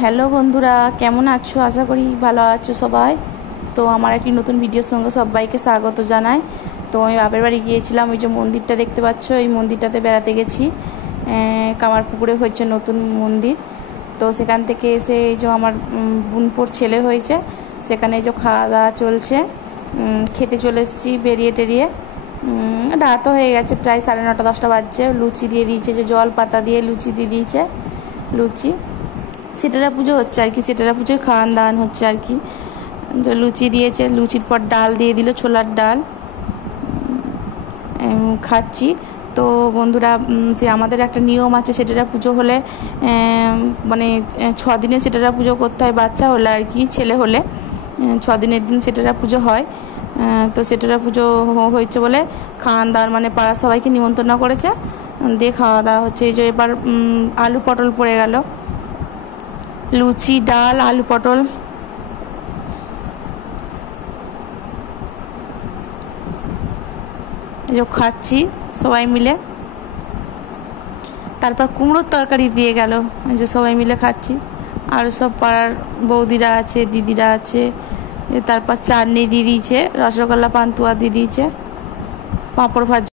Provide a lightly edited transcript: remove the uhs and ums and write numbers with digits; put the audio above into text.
Hello বন্ধুরা, কেমন আছো? আশা করি ভালো আছো সবাই। তো আমার একটি নতুন ভিডিওর সঙ্গে সবাইকে স্বাগত জানাই। তো আমি বাপের বাড়ি গিয়েছিলাম, ওই যে মন্দিরটা দেখতে পাচ্ছ, এই মন্দিরটাতে বেড়াতে গেছি। কামারপুকুরে হচ্ছে নতুন মন্দির। তো সেখান থেকে এসে এই যে আমার বোনপোর ছেলে হয়েছে, সেখানে এই যে খাওয়া দাওয়া চলছে। খেতে চলে এসেছি বেরিয়ে টেরিয়ে। রাতও হয়ে গেছে, প্রায় 9:30 10টা বাজছে। লুচি দিয়ে দিয়েছে, যে জল পাতা দিয়ে লুচি দিয়ে দিয়েছে। লুচি সিটারা পুজো হচ্ছে আর কি, সিটারা পুজোর খাওয়ান দাওয়ান হচ্ছে আর কি। লুচি দিয়েছে, লুচির পর ডাল দিয়ে দিল, ছোলার ডাল। খাচ্ছি। তো বন্ধুরা, যে আমাদের একটা নিয়ম আছে, সেটারা পুজো হলে মানে 6 দিনে সেটারা পুজো করতে হয়, বাচ্চা হলে আর কি, ছেলে হলে 6 দিনের দিন সেটারা পুজো হয়। তো সেটারা পুজো হয়েছে বলে খাওয়ান দাওয়ান, মানে পাড়ার সবাইকে নিমন্ত্রণ করেছে, দিয়ে খাওয়া দাওয়া হচ্ছে। এই যে এবার আলু পটল পড়ে গেল, লুচি ডাল আলু পটল। এই যে খাচ্ছি সবাই মিলে। তারপর কুমড়োর তরকারি দিয়ে গেল, এই যে সবাই মিলে খাচ্ছি। আর সব পাড়ার বৌদিরা আছে, দিদিরা আছে। তারপর চাটনি দিয়ে দিয়েছে, রসগোল্লা পান্তুয়া দিয়ে দিয়েছে, পাঁপড় ভাজা।